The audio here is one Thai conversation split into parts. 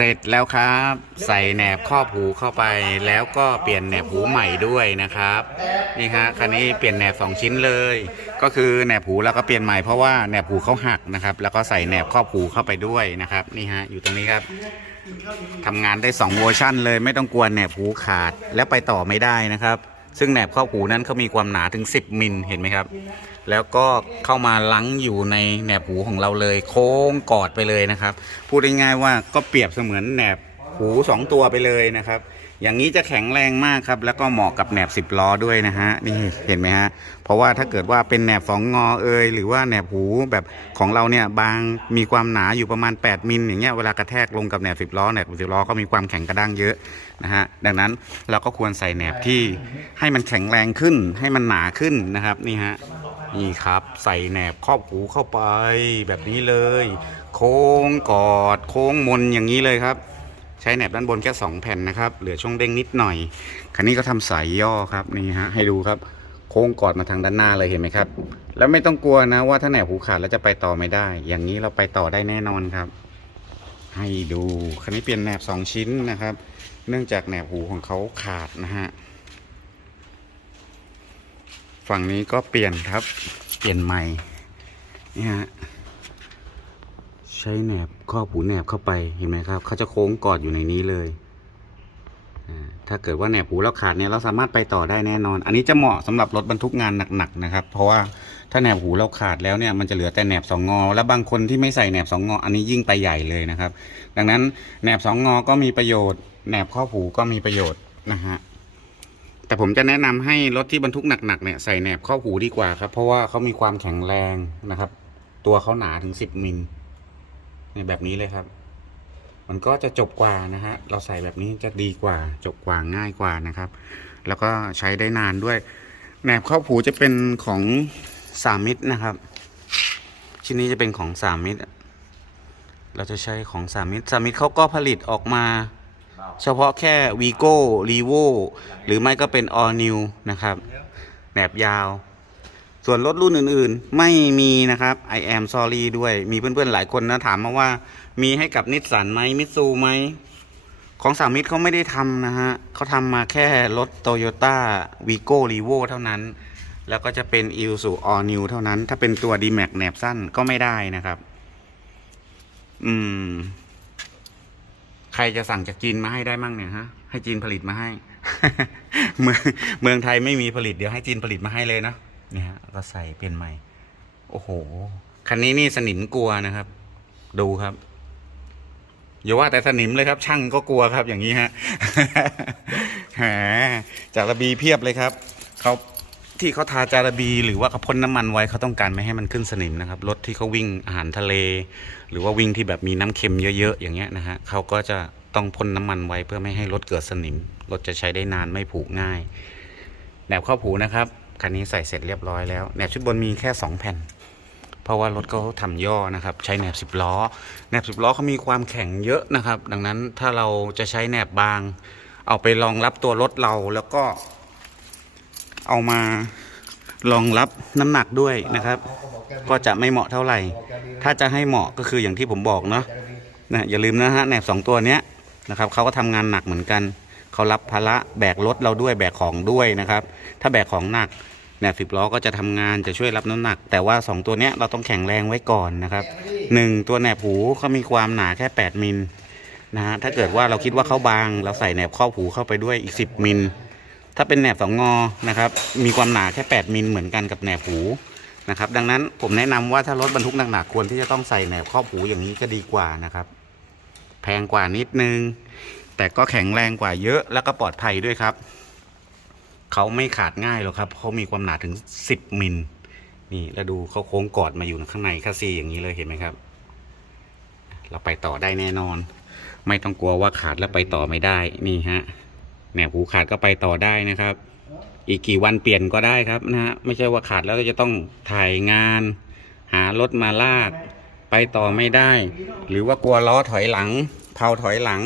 เสร็จแล้วครับ ใส่แหนบครอบหูเข้าไปแล้วก็เปลี่ยนแหนบหูใหม่ด้วยนะครับนี่ฮะคันนี้เปลี่ยนแหนบสองชิ้นเลย ก็คือแหนบหูแล้วก็เปลี่ยนใหม่เพราะว่าแหนบหูเขาหักนะครับ แล้วก็ใส่แหนบครอบหูเข้าไปด้วยนะครับนี่ฮะอยู่ตรงนี้ครับทำงานได้2เวอร์ชันเลยไม่ต้องกลัวแหนบหูขาดแล้วไปต่อไม่ได้นะครับ ซึ่งแหนบครอบหูนั้นเขามีความหนาถึง 10มิลเห็นไหมครับ แล้วก็เข้ามาลังอยู่ในแหนบหูของเราเลย โค้งกอดไปเลยนะครับ พูดง่ายๆว่าก็เปรียบเสมือนแหนบหูสองตัวไปเลยนะครับ อย่างนี้จะแข็งแรงมากครับ แล้วก็เหมาะกับแหนบสิบล้อด้วยนะฮะนี่เห็นไหมฮะเพราะว่าถ้าเกิดว่าเป็นแหนบสองงอเอยหรือว่าแหนบหูแบบของเราเนี่ยบางมีความหนาอยู่ประมาณ 8มิลอย่างเงี้ยเวลากระแทกลงกับแหนบสิบล้อแหนบสิบล้อก็มีความแข็งกระด้างเยอะนะฮะดังนั้นเราก็ควรใส่แหนบที่ให้มันแข็งแรงขึ้นให้มันหนาขึ้นนะครับนี่ฮะ นี่ครับ ใส่แหนบครอบหูเข้าไปแบบนี้เลย โค้งกอด โค้งมนอย่างนี้เลยครับ ใช้แหนบด้านบนแค่2แผ่นนะครับ เหลือช่วงเด้งนิดหน่อย คันนี้ก็ทำสายย่อครับนี่ฮะให้ดูครับ โค้งกอดมาทางด้านหน้าเลยเห็นไหมครับ แล้วไม่ต้องกลัวนะว่าถ้าแหนบหูขาดแล้วจะไปต่อไม่ได้ อย่างนี้เราไปต่อได้แน่นอนครับ ให้ดูคันนี้เปลี่ยนแหนบสองชิ้นนะครับ เนื่องจากแหนบหูของเขาขาดนะฮะ ฝั่งนี้ก็เปลี่ยนครับ เปลี่ยนใหม่นี่ฮะใช้แหนบข้อบหูแหนบเข้าไปเห็นไหมครับเขาจะโค้งกอดอยู่ในนี้เลยถ้าเกิดว่าแหนบหูเราขาดเนี่ยเราสามารถไปต่อได้แน่นอน อันนี้จะเหมาะสำหรับรถบรรทุกงานหนักๆนะครับ เพราะว่าถ้าแหนบหูเราขาดแล้วเนี่ยมันจะเหลือแต่แหนบสองงอ และบางคนที่ไม่ใส่แหนบสองงอ อันนี้ยิ่งไปใหญ่เลยนะครับ ดังนั้นแหนบสองงอก็มีประโยชน์แหนบข้อบหูก็มีประโยชน์นะฮะ แต่ผมจะแนะนำให้รถที่บรรทุกหนักๆเนี่ยใส่แหนบครอบหูดีกว่าครับ เพราะว่าเขามีความแข็งแรงนะครับ ตัวเขาหนาถึง10มิลเนี่ยแบบนี้เลยครับ มันก็จะจบกว่านะฮะเราใส่แบบนี้จะดีกว่า จบกว่าง่ายกว่านะครับ แล้วก็ใช้ได้นานด้วยแหนบครอบหูจะเป็นของสามมิตรนะครับ ชิ้นนี้จะเป็นของสามมิตร เราจะใช้ของสามมิตรสามมิตรเขาก็ผลิตออกมา เฉพาะแค่ Vigo r e v o หรือไม่ก็เป็น All New นะครับแหนบยาว ส่วนรถรุ่นอื่นๆ ไม่มีนะครับ I am sorry ด้วย มีเพื่อนๆ หลายคนนะถามมาว่า มีให้กับนิสสันไหมมิตซูไหม ของสามมิตรเขาไม่ได้ทำนะฮะเขาทำมาแค่รถ Toyota Vigo r e v o เท่านั้น แล้วก็จะเป็น i l s u All New เท่านั้น ถ้าเป็นตัว D-Max แหนบสั้นก็ไม่ได้นะครับ อืม ครจะสั่งจากจีนมาให้ได้มั่งเนี่ยฮะ ให้จีนผลิตมาให้ เมืองเมืองไทยไม่มีผลิตเดี๋ยวให้จีนผลิตมาให้เลยเนาะเนี่ยฮะก็ใส่เปลี่ยนใหม่ โอ้โห คันนี้นี่สนิมกลัวนะครับ ดูครับอย่าว่าแต่สนิมเลยครับ ช่างก็กลัวครับอย่างนี้ฮะแหมจากระบีเพียบเลยครับเขา ที่เขาทาจาระบี หรือว่าเขาพ่นน้ำมันไว้เขาต้องการไม่ให้มันขึ้นสนิมนะครับรถที่เขาวิ่งอาหารทะเล หรือว่าวิ่งที่แบบมีน้ำเค็มเยอะๆอย่างเงี้ยนะฮะเขาก็จะต้องพ่นน้ำมันไว้เพื่อไม่ให้รถเกิดสนิมรถจะใช้ได้นานไม่ผุง่ายแหนบข้อผูนะครับคันนี้ใส่เสร็จเรียบร้อยแล้วแหนบชุดบนมีแค่ 2 แผ่น เพราะว่ารถเขาทำย่อนะครับ ใช้แหนบสิบล้อแหนบสิบล้อเขามีความแข็งเยอะนะครับ ดังนั้นถ้าเราจะใช้แหนบบาง เอาไปรองรับตัวรถเราแล้วก็ เอามารองรับน้ำหนักด้วยนะครับ ก็จะไม่เหมาะเท่าไหร่ ถ้าจะให้เหมาะก็คืออย่างที่ผมบอกเนาะนะอย่าลืมนะฮะแหนบสองตัวเนี้ยนะครับเขาก็ทำงานหนักเหมือนกันเขารับภาระแบกรถเราด้วยแบกของด้วยนะครับ ถ้าแบกของหนักแหนบสิบล้อก็จะทำงานจะช่วยรับน้ำหนัก แต่ว่าสองตัวเนี้ยเราต้องแข็งแรงไว้ก่อนนะครับหนึ่งตัวแหนบหูเขามีความหนาแค่ 8 มิลนะฮะถ้าเกิดว่าเราคิดว่าเขาบาง เราใส่แหนบครอบหูเข้าไปด้วยอีก 10 มิล ถ้าเป็นแหนบสองงอนะครับ มีความหนาแค่ 8มิลเหมือนกันกับแหนบหูนะครับ ดังนั้นผมแนะนำว่าถ้ารถบรรทุกหนักๆควรที่จะต้องใส่แหนบครอบหูอย่างนี้ก็ดีกว่านะครับ แพงกว่านิดนึง แต่ก็แข็งแรงกว่าเยอะแล้วก็ปลอดภัยด้วยครับเขาไม่ขาดง่ายหรอกครับเขามีความหนาถึง 10มิลนี่แล้วดูเขาโค้งกอดมาอยู่ข้างในคัสซีอย่างนี้เลยเห็นไหมครับ เราไปต่อได้แน่นอน ไม่ต้องกลัวว่าขาดแล้วไปต่อไม่ได้นี่ฮะ แหนบหูขาดก็ไปต่อได้นะครับ อีกกี่วันเปลี่ยนก็ได้ครับนะฮะไม่ใช่ว่าขาดแล้วจะต้องถ่ายงาน หารถมาลากไปต่อไม่ได้ หรือว่ากลัวล้อถอยหลังเผาถอยหลัง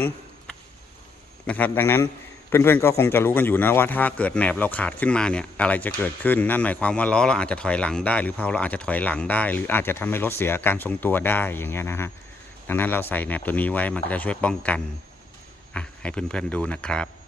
นะครับ ดังนั้นเพื่อนๆก็คงจะรู้กันอยู่นะว่าถ้าเกิดแหนบเราขาดขึ้นมาเนี่ยอะไรจะเกิดขึ้นนั่นหมายความว่าล้อเราอาจจะถอยหลังได้ หรือเผาเราอาจจะถอยหลังได้ หรืออาจจะทำให้รถเสียการทรงตัวได้อย่างเงี้ยนะฮะดังนั้นเราใส่แหนบตัวนี้ไว้มันก็จะช่วยป้องกันอะให้เพื่อนๆดูนะครับ